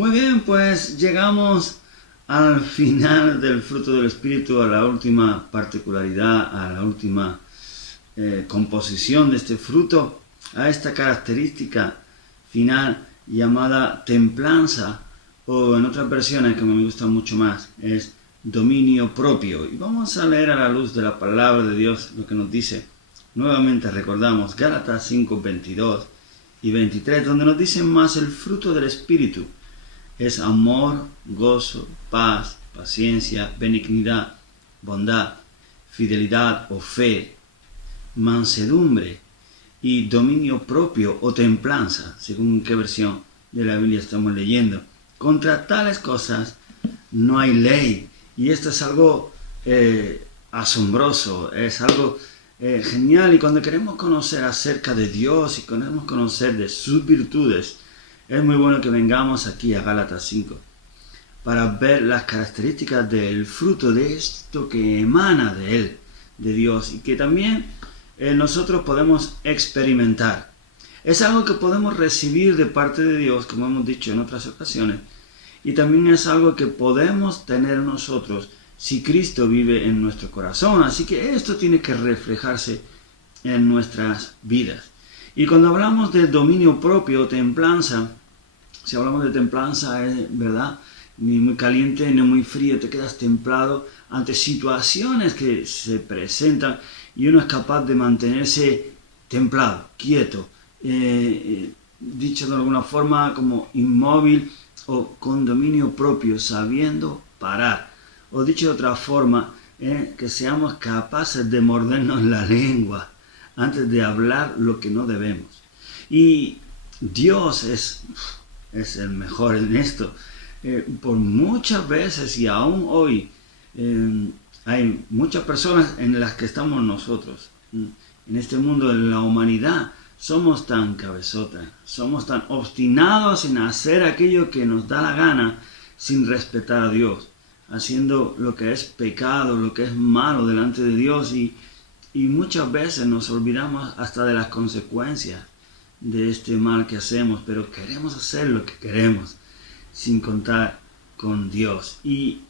Muy bien, pues llegamos al final del fruto del Espíritu, a la última particularidad, a la última composición de este fruto, a esta característica final llamada templanza, o en otras versiones que me gustan mucho más, es dominio propio. Y vamos a leer a la luz de la palabra de Dios lo que nos dice. Nuevamente recordamos Gálatas 5, 22 y 23, donde nos dice más el fruto del Espíritu. Es amor, gozo, paz, paciencia, benignidad, bondad, fidelidad o fe, mansedumbre y dominio propio o templanza, según qué versión de la Biblia estamos leyendo. Contra tales cosas no hay ley. Y esto es algo asombroso, es algo genial. Y cuando queremos conocer acerca de Dios y queremos conocer de sus virtudes, es muy bueno que vengamos aquí a Gálatas 5 para ver las características del fruto de esto que emana de Él, de Dios, y que también nosotros podemos experimentar. Es algo que podemos recibir de parte de Dios, como hemos dicho en otras ocasiones, y también es algo que podemos tener nosotros si Cristo vive en nuestro corazón. Así que esto tiene que reflejarse en nuestras vidas. Y cuando hablamos de dominio propio, templanza, si hablamos de templanza, es verdad, ni muy caliente ni muy frío, te quedas templado ante situaciones que se presentan y uno es capaz de mantenerse templado, quieto, dicho de alguna forma como inmóvil o con dominio propio, sabiendo parar. O dicho de otra forma, que seamos capaces de mordernos la lengua antes de hablar lo que no debemos. Y Dios es el mejor en esto. Por muchas veces y aún hoy hay muchas personas en las que estamos nosotros. En este mundo, en la humanidad, somos tan cabezotas, somos tan obstinados en hacer aquello que nos da la gana sin respetar a Dios, haciendo lo que es pecado, lo que es malo delante de Dios, y muchas veces nos olvidamos hasta de las consecuencias de este mal que hacemos, pero queremos hacer lo que queremos sin contar con Dios. Y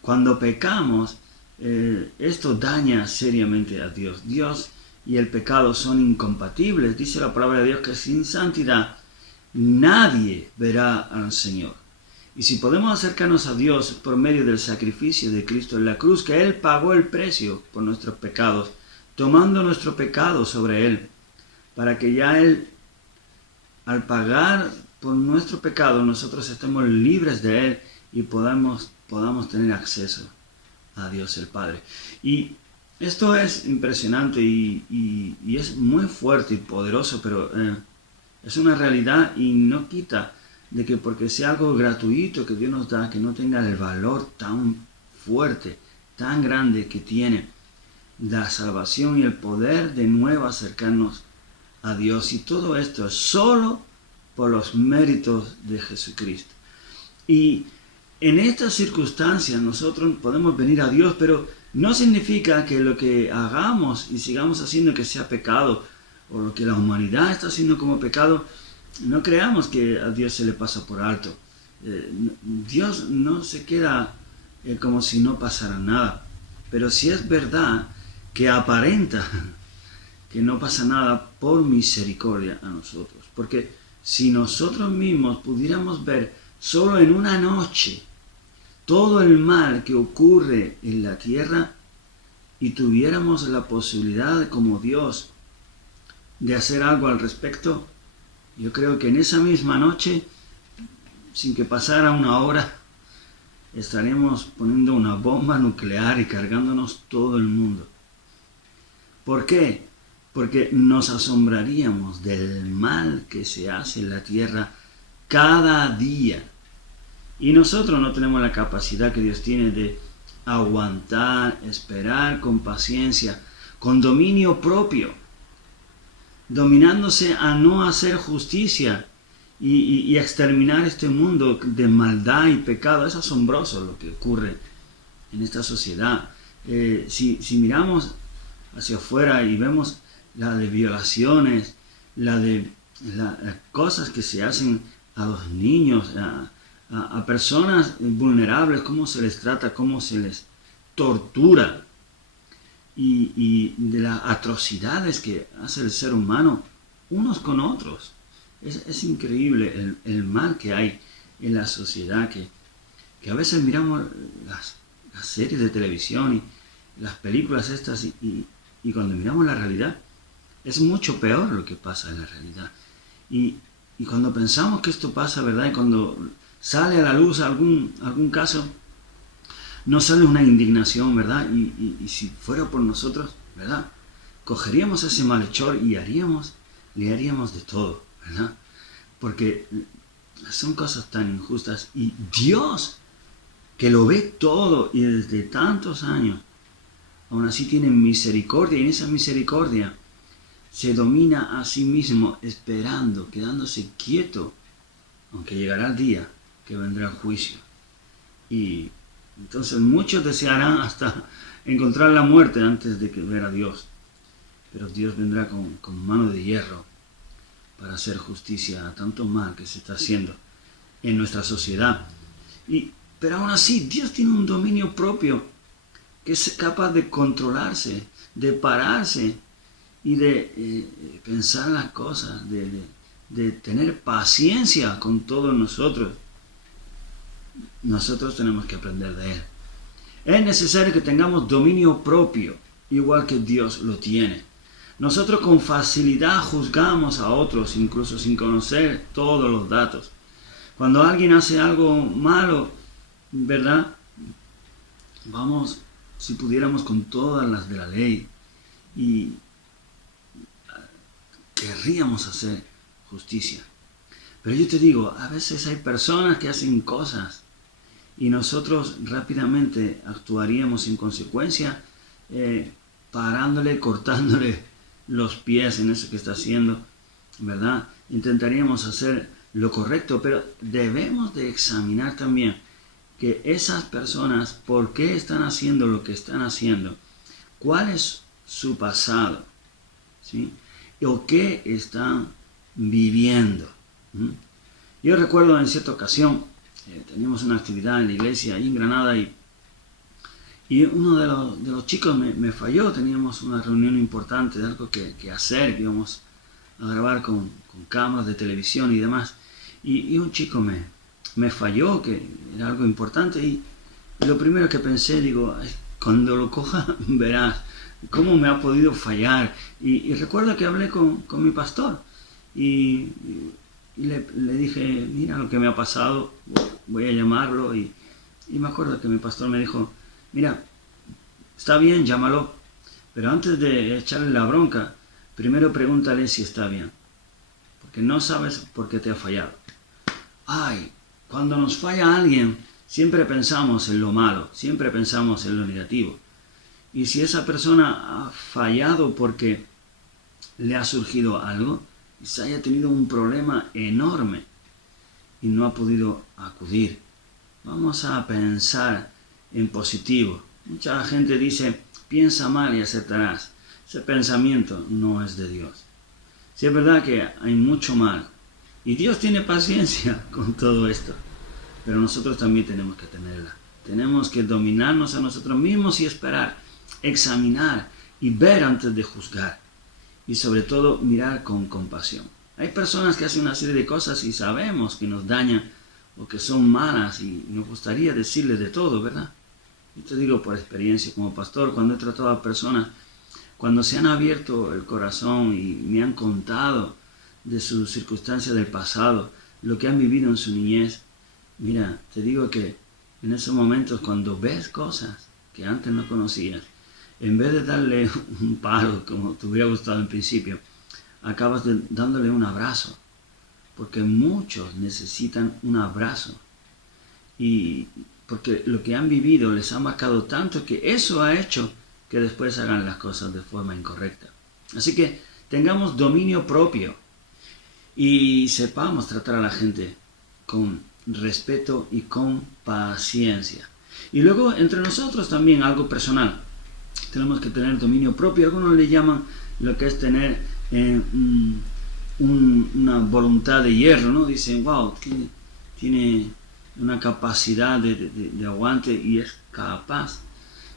cuando pecamos, esto daña seriamente a Dios. Dios y el pecado son incompatibles. Dice la palabra de Dios que sin santidad nadie verá al Señor. Y si podemos acercarnos a Dios por medio del sacrificio de Cristo en la cruz, que Él pagó el precio por nuestros pecados, tomando nuestro pecado sobre Él, para que ya Él, al pagar por nuestro pecado, nosotros estemos libres de Él y podamos tener acceso a Dios el Padre. Y esto es impresionante y es muy fuerte y poderoso, pero es una realidad y no quita de que porque sea algo gratuito que Dios nos da, que no tenga el valor tan fuerte, tan grande que tiene la salvación y el poder de nuevo acercarnos a Dios. Y todo esto es solo por los méritos de Jesucristo. Y en estas circunstancias nosotros podemos venir a Dios, pero no significa que lo que hagamos y sigamos haciendo que sea pecado, o lo que la humanidad está haciendo como pecado, no creamos que a Dios se le pasa por alto. Dios no se queda como si no pasara nada. Pero sí es verdad que aparenta que no pasa nada por misericordia a nosotros. Porque si nosotros mismos pudiéramos ver solo en una noche todo el mal que ocurre en la tierra y tuviéramos la posibilidad como Dios de hacer algo al respecto, yo creo que en esa misma noche, sin que pasara una hora, estaremos poniendo una bomba nuclear y cargándonos todo el mundo. ¿Por qué? Porque nos asombraríamos del mal que se hace en la tierra cada día. Y nosotros no tenemos la capacidad que Dios tiene de aguantar, esperar con paciencia, con dominio propio, dominándose a no hacer justicia y exterminar este mundo de maldad y pecado. Es asombroso lo que ocurre en esta sociedad. Si miramos hacia afuera y vemos la de violaciones, las cosas que se hacen a los niños, a personas vulnerables, cómo se les trata, cómo se les tortura, y de las atrocidades que hace el ser humano unos con otros. Es increíble el mal que hay en la sociedad, que a veces miramos las series de televisión y las películas estas y cuando miramos la realidad es mucho peor lo que pasa en la realidad. Y cuando pensamos que esto pasa, ¿verdad? Y cuando sale a la luz algún caso, nos sale una indignación, ¿verdad? Y si fuera por nosotros, ¿verdad? Cogeríamos ese malhechor y le haríamos de todo, ¿verdad? Porque son cosas tan injustas. Y Dios, que lo ve todo y desde tantos años, aún así tiene misericordia, y en esa misericordia se domina a sí mismo, esperando, quedándose quieto, aunque llegará el día que vendrá el juicio. Y entonces muchos desearán hasta encontrar la muerte antes de ver a Dios. Pero Dios vendrá con mano de hierro para hacer justicia a tanto mal que se está haciendo en nuestra sociedad. Pero aún así, Dios tiene un dominio propio que es capaz de controlarse, de pararse y de pensar las cosas, de tener paciencia con todos nosotros. Nosotros tenemos que aprender de Él. Es necesario que tengamos dominio propio, igual que Dios lo tiene. Nosotros con facilidad juzgamos a otros, incluso sin conocer todos los datos. Cuando alguien hace algo malo, ¿verdad? Vamos, si pudiéramos, con todas las de la ley, y querríamos hacer justicia. Pero yo te digo, a veces hay personas que hacen cosas y nosotros rápidamente actuaríamos en consecuencia, parándole, cortándole los pies en eso que está haciendo, ¿verdad? Intentaríamos hacer lo correcto, pero debemos de examinar también que esas personas, ¿por qué están haciendo lo que están haciendo? ¿Cuál es su pasado? ¿Sí? ¿O qué están viviendo? Yo recuerdo en cierta ocasión, teníamos una actividad en la iglesia ahí en Granada y uno de los chicos me falló. Teníamos una reunión importante de algo que hacer, que íbamos a grabar con cámaras de televisión y demás. Y un chico me falló, que era algo importante, y lo primero que pensé, digo, cuando lo coja verás cómo me ha podido fallar. Y recuerdo que hablé con mi pastor y le dije, mira lo que me ha pasado, voy a llamarlo. Y me acuerdo que mi pastor me dijo, mira, está bien, llámalo, pero antes de echarle la bronca, primero pregúntale si está bien, porque no sabes por qué te ha fallado. Cuando nos falla alguien, siempre pensamos en lo malo, siempre pensamos en lo negativo. Y si esa persona ha fallado porque le ha surgido algo, y se haya tenido un problema enorme y no ha podido acudir, vamos a pensar en positivo. Mucha gente dice, piensa mal y acertarás. Ese pensamiento no es de Dios. Sí, es verdad que hay mucho mal y Dios tiene paciencia con todo esto, pero nosotros también tenemos que tenerla. Tenemos que dominarnos a nosotros mismos y esperar, examinar y ver antes de juzgar, y sobre todo mirar con compasión. Hay personas que hacen una serie de cosas y sabemos que nos dañan o que son malas y nos gustaría decirles de todo, ¿verdad? Yo te digo por experiencia como pastor, cuando he tratado a personas, cuando se han abierto el corazón y me han contado de sus circunstancias del pasado, lo que han vivido en su niñez, mira, te digo que en esos momentos cuando ves cosas que antes no conocías, en vez de darle un palo como te hubiera gustado en principio, acabas dándole un abrazo, porque muchos necesitan un abrazo, y porque lo que han vivido les ha marcado tanto que eso ha hecho que después hagan las cosas de forma incorrecta. Así que tengamos dominio propio y sepamos tratar a la gente con respeto y con paciencia. Y luego entre nosotros también algo personal. Tenemos que tener dominio propio. Algunos le llaman lo que es tener una voluntad de hierro, ¿no? Dicen, wow, tiene una capacidad de aguante y es capaz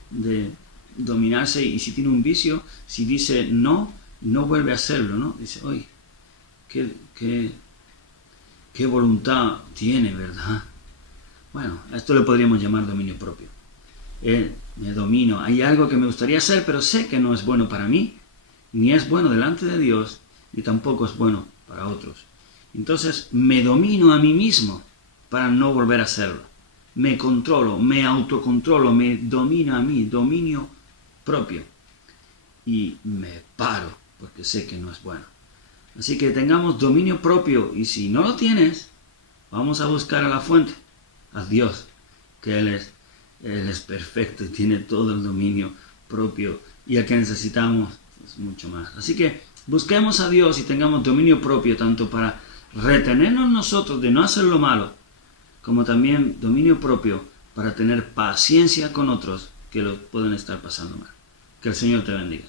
de dominarse. Y si tiene un vicio, si dice no, no vuelve a hacerlo, ¿no? Dice, oye, qué voluntad tiene, ¿verdad? Bueno, a esto le podríamos llamar dominio propio. Me domino. Hay algo que me gustaría hacer, pero sé que no es bueno para mí, ni es bueno delante de Dios, ni tampoco es bueno para otros. Entonces me domino a mí mismo para no volver a hacerlo. Me controlo, me autocontrolo, me domino a mí, dominio propio. Y me paro, porque sé que no es bueno. Así que tengamos dominio propio, y si no lo tienes, vamos a buscar a la fuente, a Dios, que Él es perfecto y tiene todo el dominio propio, y el que necesitamos es mucho más. Así que busquemos a Dios y tengamos dominio propio, tanto para retenernos nosotros de no hacer lo malo, como también dominio propio para tener paciencia con otros que lo pueden estar pasando mal. Que el Señor te bendiga.